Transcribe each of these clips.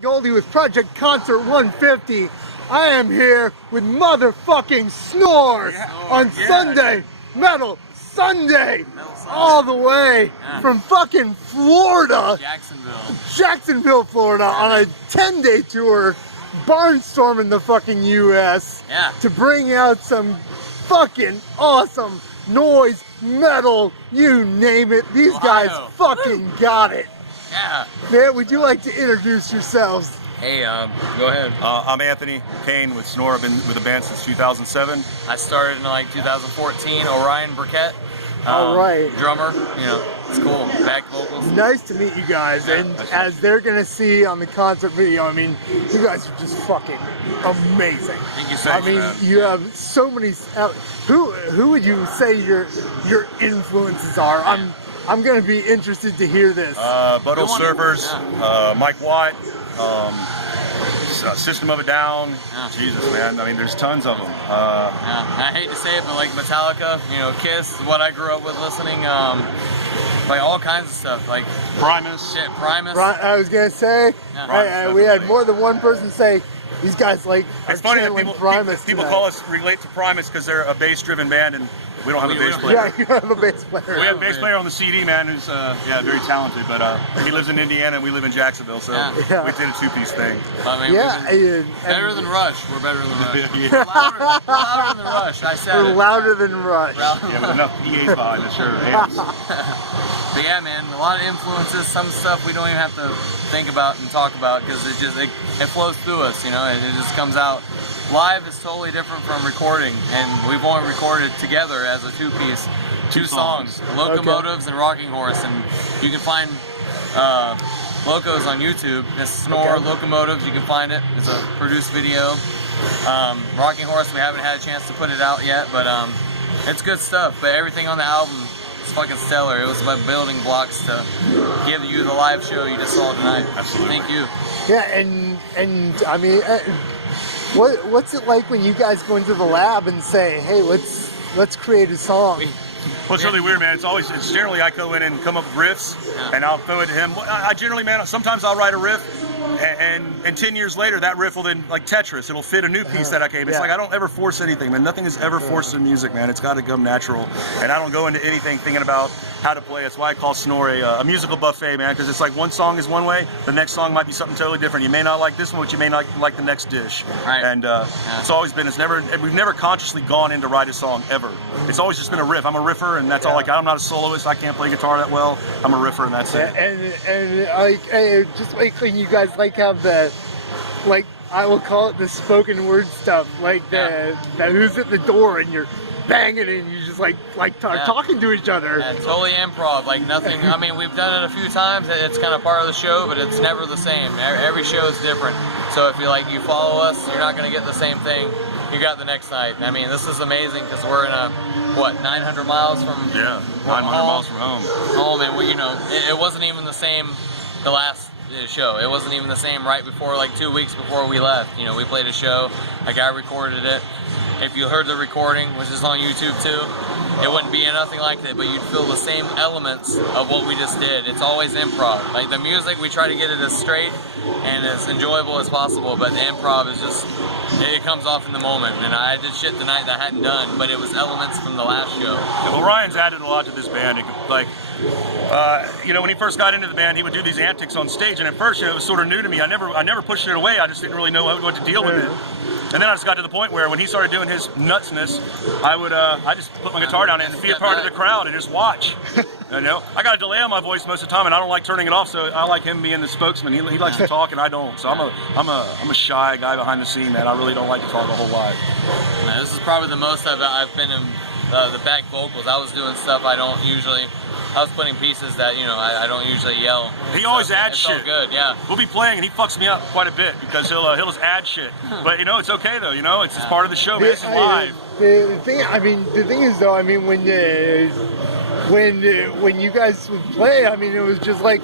Goldie with Project Concert 150. I am here with motherfucking snOre on Sunday, Metal Sunday, all the way from fucking Florida, Jacksonville, Florida, on a 10-day tour, barnstorming the fucking U.S. to bring out some fucking awesome noise, metal, you name it. These guys fucking got it. Man, would you like to introduce yourselves? Hey, go ahead. I'm Anthony Kane with snOre. I've been with the band since 2007. I started in like 2014. Orion Burkett. Alright. Drummer, you know, it's cool. Back vocals. Nice to meet you guys, and as they're gonna see on the concert video, I mean, you guys are just fucking amazing. Thank you so much. I mean, you have so many. Who would you say your influences are? I'm gonna be interested to hear this. Butthole Surfers, Mike Watt, System of a Down. Jesus, man. I mean, there's tons of them. I hate to say it, but like Metallica, you know, Kiss, what I grew up with listening, like all kinds of stuff, like Primus. Shit, Primus. I was gonna say, we had more than one person say these guys like are channeling Primus. People call us relate to Primus because they're a bass-driven band and we don't have a bass player. Yeah, you have a bass player. We have a bass player on the CD, man, who's very talented, but he lives in Indiana and we live in Jacksonville, so we did a two-piece thing. I mean, better than Rush. We're better than Rush. We're louder than Rush. I said we're louder than Rush. Yeah, with enough PAs behind us, sure. But yeah, man, a lot of influences. Some stuff we don't even have to think about and talk about because it flows through us, you know. It just comes out. Live is totally different from recording, and we've only recorded together as a two-piece, two songs, Locomotives and Rocking Horse, and you can find Locos on YouTube. It's snOre Locomotives, you can find it. It's a produced video. Rocking Horse, we haven't had a chance to put it out yet, but it's good stuff. But everything on the album is fucking stellar. It was my building blocks to give you the live show you just saw tonight. Absolutely. Thank you. Yeah, and I mean, what's it like when you guys go into the lab and say, hey, let's create a song? Well, it's really weird, man. It's generally I go in and come up with riffs, and I'll throw it to him. I generally, man, sometimes I'll write a riff, and 10 years later, that riff will then, like Tetris, it'll fit a new piece that I came. It's like I don't ever force anything, man. Nothing is ever forced in music, man. It's got to come natural, and I don't go into anything thinking about how to play. That's why I call snOre a musical buffet, man, because it's like one song is one way, the next song might be something totally different. You may not like this one, but you may not like the next dish. Right. And it's always been, we've never consciously gone in to write a song, ever. It's always just been a riff. I'm a riffer, and that's all. Like, I'm not a soloist. I can't play guitar that well. I'm a riffer, and that's it. And like, just like when you guys like have the, like, I will call it the spoken word stuff, like the who's at the door and you're banging and you just like talking to each other. Yeah, totally improv, like nothing. I mean, we've done it a few times. It's kind of part of the show, but it's never the same. Every show is different. So if you follow us, you're not going to get the same thing you got the next night. I mean, this is amazing because we're in a 900 miles from 900 miles from home. And you know, it wasn't even the same the last show. It wasn't even the same right before, like 2 weeks before we left. You know, we played a show. A guy recorded it. If you heard the recording, which is on YouTube too, it wouldn't be nothing like that, but you'd feel the same elements of what we just did. It's always improv. Like the music, we try to get it as straight and as enjoyable as possible, but the improv is just, it comes off in the moment. And I did shit tonight that I hadn't done, but it was elements from the last show. Yeah, well, Ryan's added a lot to this band. Like, you know, when he first got into the band, he would do these antics on stage, and at first, it was sort of new to me. I never pushed it away. I just didn't really know what to deal with it. And then I just got to the point where when he started doing his nutsness, I just put my guitar down and be a part of the crowd and just watch. You know, I got a delay on my voice most of the time, and I don't like turning it off. So I like him being the spokesman. He likes to talk, and I don't. So I'm a shy guy behind the scene, man. I really don't like to talk a whole lot. Man, this is probably the most I've been in the back vocals. I was doing stuff I don't usually. I was putting pieces that, you know, I don't usually yell. He always adds shit. It felt good, yeah. We'll be playing and he fucks me up quite a bit because he'll just add shit. But you know, it's okay though. You know, it's part of the show. Man. This is live. The thing is though, I mean, when you guys would play, I mean, it was just like,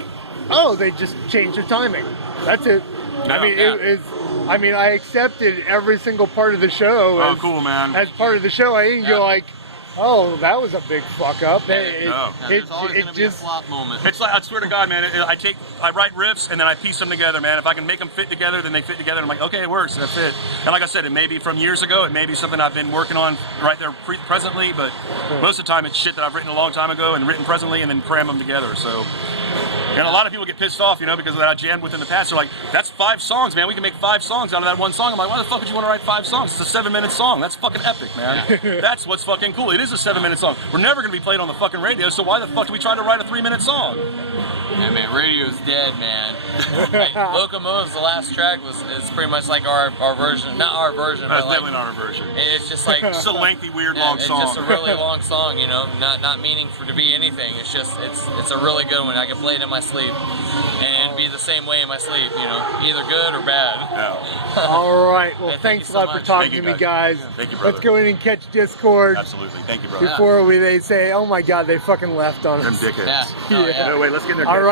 oh, they just changed the timing. That's it. Yeah. I mean, I accepted every single part of the show. Cool, man. As part of the show, I didn't go like, Oh, that was a big fuck up. There's always going to be a flop moment. It's like, I swear to God, man, I write riffs and then I piece them together, man. If I can make them fit together, then they fit together. I'm like, okay, it works, that's it. And like I said, it may be from years ago, it may be something I've been working on right there presently, but most of the time it's shit that I've written a long time ago and written presently and then cram them together, so. And a lot of people get pissed off, you know, because I jammed with in the past. They're like, that's 5 songs, man. We can make 5 songs out of that one song. I'm like, why the fuck would you want to write 5 songs? It's a 7-minute song. That's fucking epic, man. That's what's fucking cool. It is a 7-minute song. We're never going to be played on the fucking radio, so why the fuck do we try to write a 3-minute song? Yeah, man, radio's dead, man. Like, Locomotives, the last track, is pretty much like our version. Not our version, That's but like, definitely not our version. it's just like... It's a lengthy, weird, long song. It's just a really long song, you know, not meaning for to be anything. It's just, it's a really good one. I can play it in my sleep, and it'd be the same way in my sleep, you know, either good or bad. Yeah. All right. Well, Thank thanks you a lot so for much. talking Thank to you, me, guys. Thank you, brother. Let's go in and catch Discord Absolutely. Thank you, brother. before they say, oh my God, they fucking left on Them us. dickheads. Yeah. Oh, yeah. No, wait, let's get in there. All